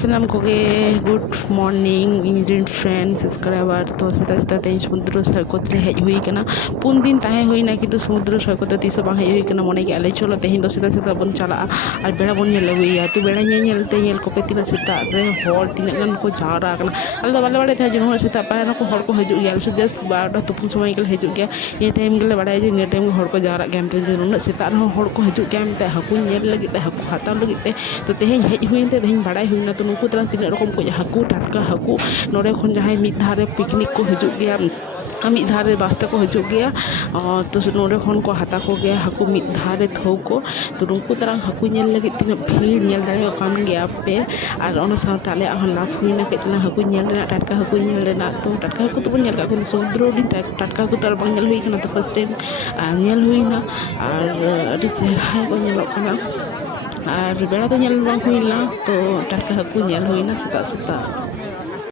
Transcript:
ᱥᱟᱱᱟᱢ ᱠᱚᱜᱮ good morning ᱤᱧᱨᱮᱱ ᱯᱷᱨᱮন্ᱰ ᱥᱟᱵᱥᱠᱨᱟᱭᱵᱟর ᱛᱚ ᱥᱮᱛᱟᱜ ᱥᱮᱛᱟᱜ ᱛᱮ ᱥᱚᱢᱩᱫᱨᱚ ᱥᱚৈকত ᱨᱮ ᱦᱮᱡ ᱦᱩᱭ ᱠᱟᱱᱟ 5 ᱫᱤᱱ ᱛᱟᱦᱮᱸ ᱦᱩᱭᱱᱟ ᱠᱤᱱᱛᱩ ᱥᱚᱢᱩᱫᱨᱚ ᱥᱚৈᱠত ᱛᱤᱥ ᱦᱚᱸ ᱵᱟᱝ ᱦᱮᱡ ᱦᱩᱭ ᱠᱟᱱᱟ ᱢᱚᱱᱮ ᱜᱮ ᱪᱚᱞᱚ ᱛᱮᱦᱮᱧ ᱫᱚ ᱥᱮᱛᱟᱜ ᱥᱮᱛᱟᱜ ᱵᱚᱱ ᱪᱟᱞᱟᱜᱼᱟ ᱟᱨ ᱵᱮᱲᱟ ᱵᱚᱱ ᱧᱮᱞ ᱟᱹᱜᱩᱭᱟ ᱛᱚ ᱵᱮᱲᱟ ᱧᱮᱞ ᱠᱚᱯᱮ ᱛᱤᱱᱟᱹᱜ ᱥᱮᱛᱟᱜ ᱨᱮ ᱦᱚᱲ ᱛᱤᱱᱟᱹᱜ ᱜᱟᱱ ᱠᱚ ᱡᱟᱣᱨᱟ ᱟᱠᱟᱱᱟ ᱟᱞᱮ ᱫᱚ ᱵᱟᱞᱮ ᱵᱟᱲᱟᱭ ᱛᱟᱦᱮᱸ ᱡᱮ ᱱᱩᱱᱟᱹᱜ ᱥᱮᱛᱟᱜ ᱯᱟᱭᱨᱟ ᱠᱚ ᱦᱚᱲ ᱠᱚ ᱦᱤᱡᱩᱜ ᱜᱮᱭᱟ ᱟᱞᱮ ᱡᱟᱥᱴ 12টা ᱛᱩᱯᱩ ᱥᱚᱢᱚᱭ ᱜᱮᱞᱮ ᱦᱤᱡᱩᱜ ᱜᱮᱭᱟ ᱤᱱᱟᱹ ᱴᱟᱭᱤᱢ ᱜᱮᱞᱮ ᱵᱟᱲᱟᱭᱟ ᱡᱮ ᱤᱱᱟᱹ ᱴᱟᱭᱤᱢ ᱦᱚᱲ ᱠᱚ ᱡᱟᱣᱨᱟᱜ ᱜᱮᱭᱟ ᱢᱮᱱᱛᱮ ᱱᱩᱱᱟᱹᱜ ᱥᱮᱛᱟᱜ ᱨᱮᱦᱚᱸ ᱦᱚᱲ ᱠᱚ ᱦᱤᱡᱩᱜ ᱜᱮᱭᱟ ᱢᱮᱱᱛᱮ ᱦᱟᱹᱠᱩ ᱧᱮᱞ ᱞᱟᱹᱜᱤᱫ ᱛᱮ ᱦᱟᱹᱠᱩ ᱦᱟᱛᱟᱣ ᱞᱟᱹᱜᱤᱫ ᱛᱮ ᱛᱚ ᱛᱮᱦᱮᱧ ᱦᱮᱡ ᱦᱩᱭᱮᱱ ᱛᱮ ᱛᱮᱦᱮᱧ ᱵᱟᱲᱟᱭ ᱦᱩᱭᱱᱟ ᱛᱚ ᱱᱩᱠᱩ ᱛᱟᱨᱟ ᱛᱤᱱᱟᱹᱜ ᱨᱚᱠᱚᱢ ᱠᱚ ᱦᱟᱹᱠᱩ ᱴᱟᱴᱠᱟ ᱦᱟᱹᱠᱩ ᱱᱚᱰᱮ ᱠᱷᱚᱱ ᱡᱟᱦᱟᱸᱭ ᱢᱤᱫ ᱫᱷᱟᱣ ᱨᱮ ᱯᱤᱠᱱᱤᱠ ᱠᱚ ᱦᱤᱡᱩᱜ ᱜᱮᱭᱟ ᱢᱤᱫ ᱫᱷᱟᱣ ᱨᱮ ᱵᱟᱥ ᱛᱮᱠᱚ ᱦᱤᱡᱩᱜ ᱜᱮᱭᱟ ᱛᱚ ᱱᱚᱰᱮ ᱠᱷᱚᱱ ᱠᱚ ᱦᱟᱛᱟᱣ ᱠᱚᱜᱮᱭᱟ ᱦᱟᱹᱠᱩ ᱢᱤᱫ ᱫᱷᱟᱣ ᱨᱮ ᱛᱷᱟᱹᱣ ᱠᱚ ᱛᱚ ᱱᱩᱠᱩ ᱛᱟᱨᱟᱝ ᱦᱟᱹᱠᱩ ᱧᱮᱞ ᱞᱟᱹᱜᱤᱫ ᱛᱤᱱᱟᱹᱜ ᱵᱷᱤᱲ ᱧᱮᱞ ᱫᱟᱲᱮᱭᱟᱜ ᱠᱟᱱ ᱜᱮᱭᱟ ᱯᱮ ᱟᱨ ᱚᱱᱟ ᱥᱟᱶᱛᱮ ᱟᱞᱮᱭᱟᱜ ᱦᱚᱸ ᱞᱟᱵᱷ ᱦᱩᱭᱱᱟ ᱠᱟᱹᱡ ᱪᱟᱞᱟᱝ ᱦᱟᱹᱠᱩ ᱧᱮᱞ ᱨᱮᱱᱟᱜ ᱴᱟᱴᱠᱟ ᱦᱟᱹᱠᱩ ᱧᱮᱞ ᱨᱮᱱᱟᱜ ᱛᱚ ᱴᱟᱴᱠᱟ ᱦᱟᱹᱠᱩ ᱫᱚᱵᱚᱱ ᱧᱮᱞ ᱠᱟᱜ ᱠᱚᱣᱟ ᱥᱚᱢᱩᱫᱨᱚ ᱨᱮ ᱴᱟᱴᱠᱟ ᱦᱟᱹᱠᱩ ᱛᱚ ᱟᱨ ᱵᱟᱝ ᱧᱮᱞ ᱦᱩᱭ ᱠᱟᱱᱟ ᱛᱚ ᱯᱷᱟᱨᱥᱴ ᱴᱟᱭᱤᱢ ᱧᱮᱞ ᱦᱩᱭᱱᱟ ᱟᱨ ᱟᱹᱰᱤ ᱪᱮᱦᱨᱟ ᱠᱚ ᱧᱮᱞᱚᱜ ᱠᱟᱱᱟ ᱟᱨ ᱵᱮᱲᱟ ᱫᱚ ᱧᱮᱞ ᱵᱟᱝ ᱦᱩᱭ ᱞᱮᱱᱟ ᱛᱚ ᱴᱟᱴᱠᱟ ᱦᱟᱹᱠᱩ ᱧᱮᱞ ᱦᱩᱭᱱᱟ ᱥᱮᱛᱟᱜ ᱥᱮᱛᱟᱜ